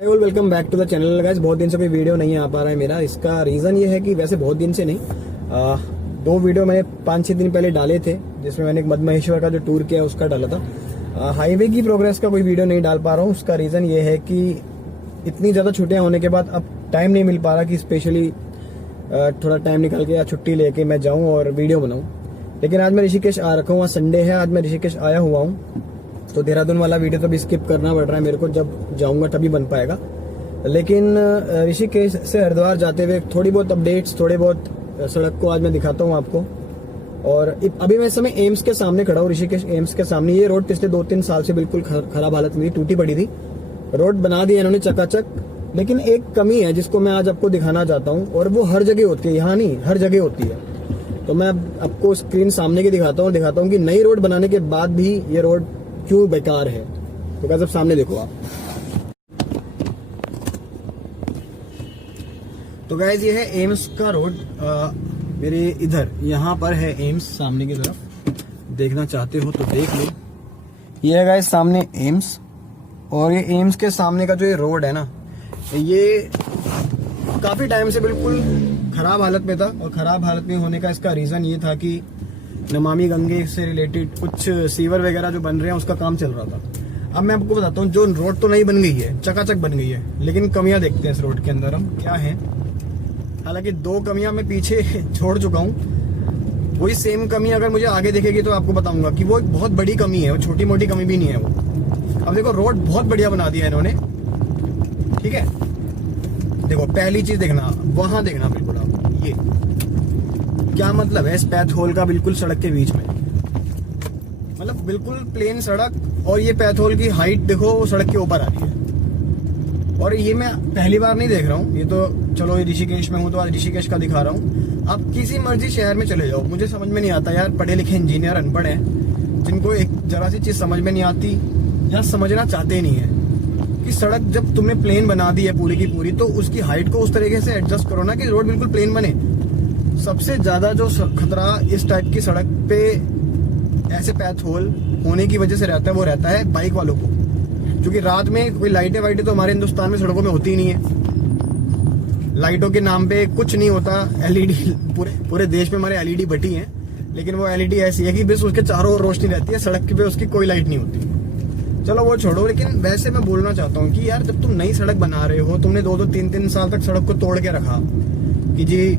Hi all, welcome back to the channel guys. बहुत दिन से कोई वीडियो नहीं आ पा रहा है मेरा। इसका रीज़न ये है कि वैसे बहुत दिन से नहीं, दो वीडियो मैंने 5-6 दिन पहले डाले थे, जिसमें मैंने एक मध्य महेश्वर का जो टूर किया उसका डाला था। हाईवे की प्रोग्रेस का कोई वीडियो नहीं डाल पा रहा हूँ। उसका रीज़न ये है कि इतनी ज़्यादा छुट्टियाँ होने के बाद अब टाइम नहीं मिल पा रहा कि स्पेशली थोड़ा टाइम निकाल के या छुट्टी लेके मैं जाऊँ और वीडियो बनाऊँ। लेकिन आज मैं ऋषिकेश आ रखा हूँ, आज संडे है, आज मैं ऋषिकेश आया हुआ हूँ। तो देहरादून वाला वीडियो तो भी स्किप करना पड़ रहा है मेरे को, जब जाऊंगा तभी बन पाएगा। लेकिन ऋषिकेश से हरिद्वार जाते हुए थोड़ी बहुत अपडेट्स, थोड़े बहुत सड़क को आज मैं दिखाता हूँ आपको। और अभी मैं इस समय एम्स के सामने खड़ा हूँ, ऋषिकेश एम्स के सामने। ये रोड पिछले 2-3 साल से बिल्कुल खराब हालत में थी, टूटी पड़ी थी। रोड बना दी इन्होंने चकाचक, लेकिन एक कमी है जिसको मैं आज आपको दिखाना चाहता हूँ, और वो हर जगह होती है, यहाँ नहीं हर जगह होती है। तो मैं आपको स्क्रीन सामने की दिखाता हूँ कि नई रोड बनाने के बाद भी ये रोड क्यों बेकार है। तो गाइस अब सामने देखो आप। तो गाइस ये है एम्स का रोड, मेरे इधर यहाँ पर है एम्स सामने की तरफ। देखना चाहते हो तो देख लो। ये है गाइस सामने एम्स, और ये एम्स के सामने का जो ये रोड है ना, ये काफी टाइम से बिल्कुल खराब हालत में था। और खराब हालत में होने का इसका रीजन ये था कि नमामि गंगे से रिलेटेड कुछ सीवर वगैरह जो बन रहे हैं उसका काम चल रहा था। अब मैं आपको बताता हूँ, जो रोड तो नई बन गई है, चकाचक बन गई है, लेकिन कमियां देखते हैं इस रोड के अंदर हम क्या है। हालांकि 2 कमियां मैं पीछे छोड़ चुका हूँ, वही सेम कमी अगर मुझे आगे दिखेगी तो आपको बताऊंगा कि वो एक बहुत बड़ी कमी है, वो छोटी मोटी कमी भी नहीं है वो। अब देखो रोड बहुत बढ़िया बना दिया है इन्होंने, ठीक है। देखो पहली चीज देखना, वहां देखना बिल्कुल आप, ये क्या मतलब है इस पैथ होल का बिल्कुल सड़क के बीच में, मतलब बिल्कुल प्लेन सड़क, और ये पैथ होल की हाइट देखो वो सड़क के ऊपर आ रही है। और ये मैं पहली बार नहीं देख रहा हूँ, ये तो चलो ये ऋषिकेश में हूँ तो आज ऋषिकेश का दिखा रहा हूँ। आप किसी मर्जी शहर में चले जाओ, मुझे समझ में नहीं आता यार, पढ़े लिखे इंजीनियर अनपढ़ हैं जिनको एक जरा सी चीज समझ में नहीं आती या समझना चाहते नहीं है कि सड़क जब तुमने प्लेन बना दी है पूरी की पूरी, तो उसकी हाइट को उस तरीके से एडजस्ट करो ना कि रोड बिल्कुल प्लेन बने। सबसे ज्यादा जो खतरा इस टाइप की सड़क पे ऐसे पैथ होल होने की वजह से रहता है, वो रहता है बाइक वालों को, क्योंकि रात में कोई लाइटें वाइटें तो हमारे हिंदुस्तान में सड़कों में होती ही नहीं है। लाइटों के नाम पे कुछ नहीं होता। एलईडी पूरे देश में हमारे एलईडी बटी हैं, लेकिन वो एलईडी ऐसी है कि बस उसके चारों ओर रोशनी रहती है, सड़क पे उसकी कोई लाइट नहीं होती। चलो वो छोड़ो, लेकिन वैसे मैं बोलना चाहता हूँ कि यार जब तुम नई सड़क बना रहे हो, तुमने 2-2, 3-3 साल तक सड़क को तोड़ के रखा कि जी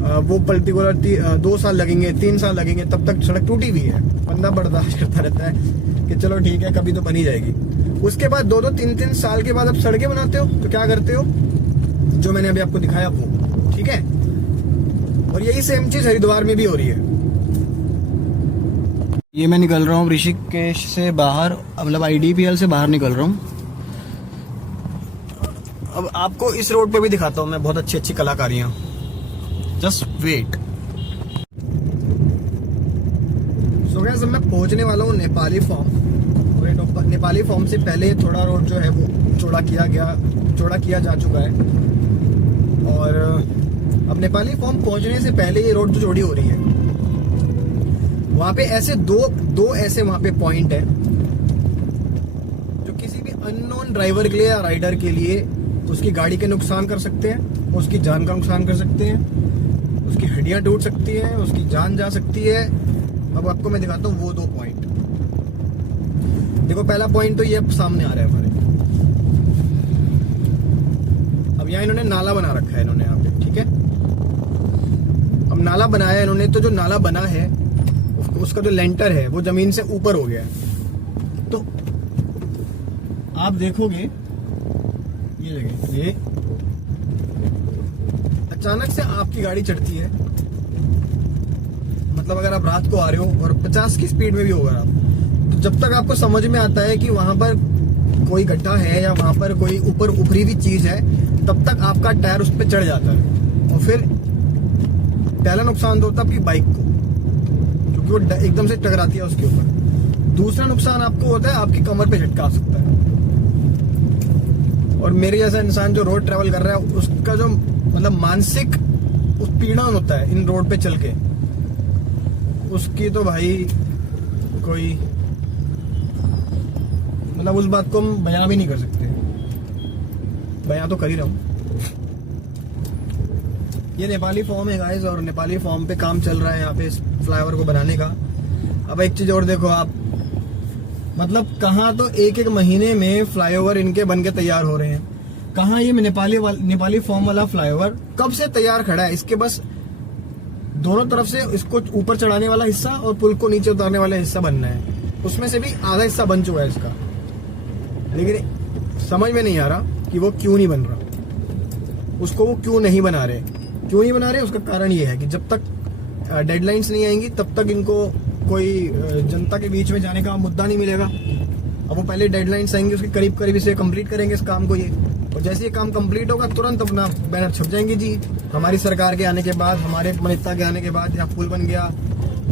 वो पर्टिकुलर 2 साल लगेंगे, 3 साल लगेंगे, तब तक सड़क टूटी हुई है, बंदा बर्दाश्त करता रहता है कि चलो ठीक है कभी तो बनी जाएगी। उसके बाद 2-2, 3-3 साल के बाद अब सड़कें बनाते हो तो क्या करते हो, जो मैंने अभी आपको दिखाया वो, ठीक है। और यही सेम चीज हरिद्वार में भी हो रही है। ये मैं निकल रहा हूँ ऋषिकेश से बाहर, मतलब IDPL से बाहर निकल रहा हूँ। अब आपको इस रोड पे भी दिखाता हूँ मैं बहुत अच्छी अच्छी कलाकारियां, जस्ट वेट। सो गाइस मैं पहुंचने वाला हूँ नेपाली फॉर्म। नेपाली फॉर्म से पहले थोड़ा रोड जो है वो चौड़ा किया जा चुका है, और अब नेपाली फॉर्म पहुंचने से पहले ये रोड जो चौड़ी हो रही है, वहां पे ऐसे दो ऐसे वहां पे पॉइंट है जो किसी भी अननोन ड्राइवर के लिए या राइडर के लिए उसकी गाड़ी के नुकसान कर सकते हैं, उसकी जान का नुकसान कर सकते हैं, उसकी हड्डियां टूट सकती हैं, उसकी जान जा सकती है। अब आपको मैं दिखाता हूँ वो 2 पॉइंट। देखो पहला पॉइंट तो ये सामने आ रहा है हमारे। अब यहाँ इन्होंने नाला बना रखा है इन्होंने यहाँ पे, ठीक है। अब नाला बनाया इन्होंने, तो जो नाला बना है उसका जो लेंटर है वो जमीन से ऊपर हो गया है। तो आप देखोगे ये देखिए, ये अचानक से आपकी गाड़ी चढ़ती है, मतलब अगर आप रात को आ रहे हो और 50 की स्पीड में भी होगा आप, तो जब तक आपको समझ में आता है कि वहां पर कोई गड्ढा है या वहां पर कोई ऊपर उभरी हुई चीज है, तब तक आपका टायर उस पर चढ़ जाता है। और फिर पहला नुकसान तो होता है आपकी बाइक को, क्योंकि वो एकदम से टकराती है उसके ऊपर। दूसरा नुकसान आपको होता है आपकी कमर पे झटका आ सकता है। और मेरे जैसा इंसान जो रोड ट्रेवल कर रहा है, उसका जो मतलब मानसिक उत्पीड़न होता है इन रोड पे चल के, उसकी तो भाई कोई मतलब उस बात को हम बयां भी नहीं कर सकते। बयां तो कर ही रहा हूँ। ये नेपाली फॉर्म है गाइस, और नेपाली फॉर्म पे काम चल रहा है यहाँ पे इस फ्लाईओवर को बनाने का। अब एक चीज और देखो आप, मतलब कहाँ तो एक महीने में फ्लाईओवर इनके बन के तैयार हो रहे हैं, कहाँ ये नेपाली फॉर्म वाला फ्लाईओवर कब से तैयार खड़ा है। इसके बस दोनों तरफ से इसको ऊपर चढ़ाने वाला हिस्सा और पुल को नीचे उतारने वाला हिस्सा बनना है, उसमें से भी आधा हिस्सा बन चुका है इसका, लेकिन समझ में नहीं आ रहा कि वो क्यों नहीं बन रहा, उसको वो क्यों नहीं बना रहे। उसका कारण ये है कि जब तक डेडलाइंस नहीं आएंगी तब तक इनको कोई जनता के बीच में जाने का मुद्दा नहीं मिलेगा। अब वो पहले डेडलाइंस आएंगी, उसके करीब करीब इसे कंप्लीट करेंगे इस काम को ये, और जैसे ये काम कंप्लीट होगा तुरंत अपना बैनर छप जाएंगे जी, हमारी सरकार के आने के बाद, हमारे नेता के आने के बाद यहाँ पुल बन गया,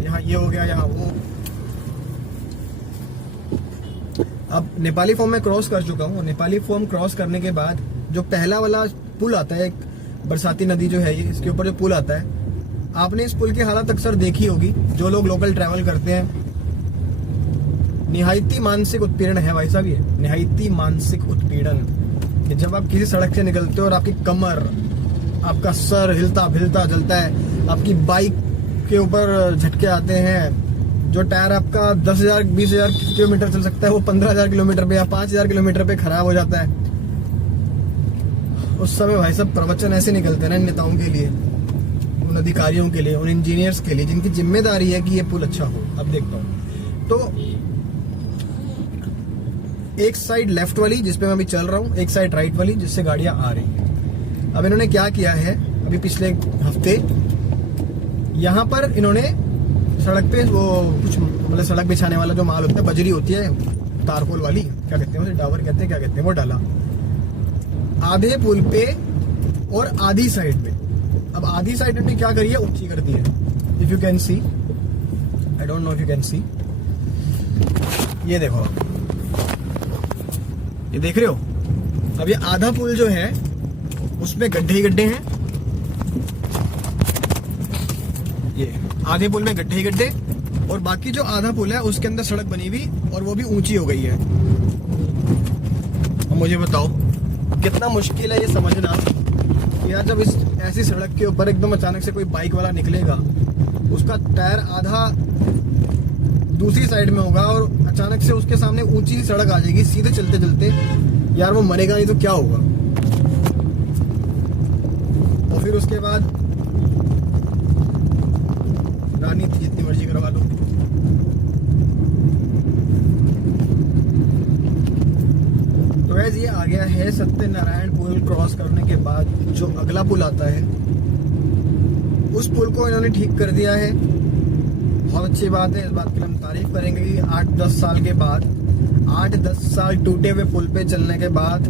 यहाँ ये हो गया, यहाँ वो। अब नेपाली फॉर्म में क्रॉस कर चुका हूँ। नेपाली फॉर्म क्रॉस करने के बाद जो पहला वाला पुल आता है, बरसाती नदी जो है ये, इसके ऊपर जो पुल आता है, आपने इस पुल की हालत अक्सर देखी होगी जो लोग लोकल ट्रैवल करते हैं। निहायती मानसिक उत्पीड़न है भाई साहब, ये निहायती मानसिक उत्पीड़न कि जब आप किसी सड़क से निकलते हो और आपकी कमर, आपका सर हिलता भिलता जलता है, आपकी बाइक के ऊपर झटके आते हैं, जो टायर आपका 10,000 20,000 किलोमीटर चल सकता है वो 15,000 किलोमीटर पे या 5,000 किलोमीटर पे खराब हो जाता है। उस समय भाई साहब प्रवचन ऐसे निकलते हैं ना इन नेताओं के लिए, उन अधिकारियों के लिए, उन इंजीनियर्स के लिए जिनकी जिम्मेदारी है कि ये पुल अच्छा हो। अब देखता हूँ तो एक साइड लेफ्ट वाली जिसपे मैं अभी चल रहा हूँ, एक साइड राइट वाली जिससे गाड़ियां आ रही हैं। अब इन्होंने क्या किया है, अभी पिछले हफ्ते यहाँ पर इन्होंने सड़क पे वो कुछ मतलब सड़क बिछाने वाला जो माल होता है, बजरी होती है तारकोल वाली, क्या कहते हैं उसे, डाबर कहते हैं, क्या कहते हैं, वो डाला आधे पुल पे और आधी साइड पे। अब आधी साइड ने क्या करी है, ऊंची कर दी है। If you can see, I don't know if you can see, ये देखो, ये देख रहे हो। अब ये आधा पुल जो है उसमें गड्ढे ही गड्ढे हैं, ये आधे पुल में गड्ढे ही गड्ढे, और बाकी जो आधा पुल है उसके अंदर सड़क बनी हुई और वो भी ऊंची हो गई है। अब मुझे बताओ कितना मुश्किल है ये समझना कि यार जब इस ऐसी सड़क के ऊपर एकदम अचानक से कोई बाइक वाला निकलेगा, उसका टायर आधा दूसरी साइड में होगा और अचानक से उसके सामने ऊंची सड़क आ जाएगी सीधे चलते चलते, यार वो मरेगा नहीं तो क्या होगा। और फिर उसके बाद राजनीति जितनी मर्जी करवा लो। तो वैसे ये आ गया है सत्यनारायण पुल क्रॉस करने के बाद जो अगला पुल आता है, उस पुल को इन्होंने ठीक कर दिया है। बहुत अच्छी बात है, इस बात की हम तारीफ करेंगे कि 8-10 साल के बाद, 8-10 साल टूटे हुए पुल पे चलने के बाद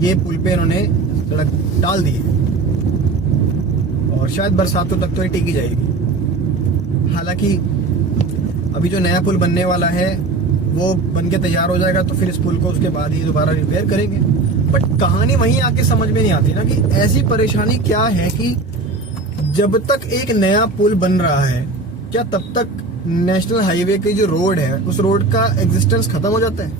ये पुल पे इन्होंने सड़क डाल दी है और शायद बरसातों तक तो ये टिकी जाएगी। हालांकि अभी जो नया पुल बनने वाला है वो बन के तैयार हो जाएगा तो फिर इस पुल को उसके बाद ही दोबारा रिपेयर करेंगे। बट कहानी वहीं आके समझ में नहीं आती ना कि ऐसी परेशानी क्या है कि जब तक एक नया पुल बन रहा है, क्या तब तक नेशनल हाईवे की जो रोड है उस रोड का एग्जिस्टेंस खत्म हो जाता है?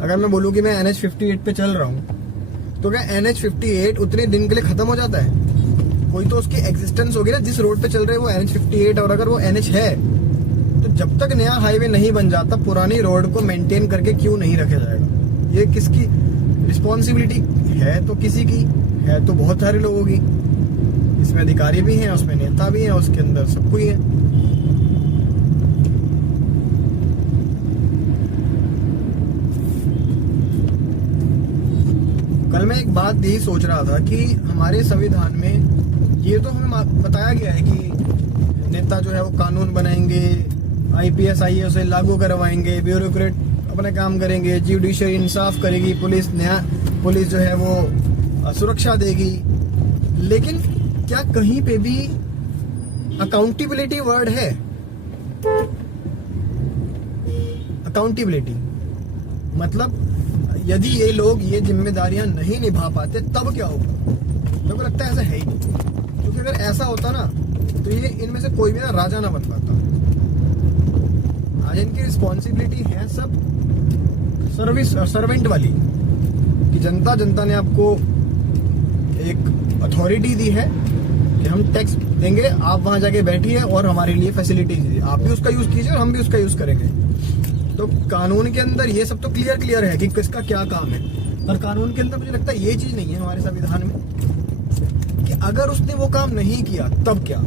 अगर मैं बोलूँ कि मैं NH58 पे चल रहा हूँ तो क्या NH58 उतने दिन के लिए खत्म हो जाता है? कोई तो उसकी एग्जिस्टेंस होगी ना, जिस रोड पे चल रहे हैं वो NH58, और अगर वो NH है तो जब तक नया हाईवे नहीं बन जाता पुरानी रोड को मेंटेन करके क्यों नहीं रखा जाएगा? ये किसकी रिस्पॉन्सिबिलिटी है? तो किसी की है तो बहुत सारे लोगों की, इसमें अधिकारी भी हैं, उसमें नेता भी हैं, उसके अंदर सब कोई है। कल मैं एक बात यही सोच रहा था कि हमारे संविधान में ये तो हमें बताया गया है कि नेता जो है वो कानून बनाएंगे, IPS IAS से लागू करवाएंगे, ब्यूरोक्रेट अपना काम करेंगे, जुडिशरी इंसाफ करेगी, पुलिस जो है वो सुरक्षा देगी। लेकिन क्या कहीं पे भी अकाउंटेबिलिटी वर्ड है? अकाउंटेबिलिटी मतलब यदि ये लोग ये जिम्मेदारियां नहीं निभा पाते तब क्या होगा? मेरे को लगता है ऐसा है ही नहीं, क्योंकि अगर ऐसा होता ना तो ये इनमें से कोई भी ना राजा ना बन पाता। आज इनकी रिस्पॉन्सिबिलिटी है सब सर्विस और सर्वेंट वाली, कि जनता ने आपको एक अथॉरिटी दी है कि हम टैक्स देंगे, आप वहां जाके बैठिए और हमारे लिए फैसिलिटीज दीजिए, आप भी उसका यूज कीजिए और हम भी उसका यूज करेंगे। तो कानून के अंदर ये सब तो क्लियर है कि किसका क्या काम है, पर कानून के अंदर मुझे लगता है ये चीज नहीं है हमारे संविधान में कि अगर उसने वो काम नहीं किया तब क्या।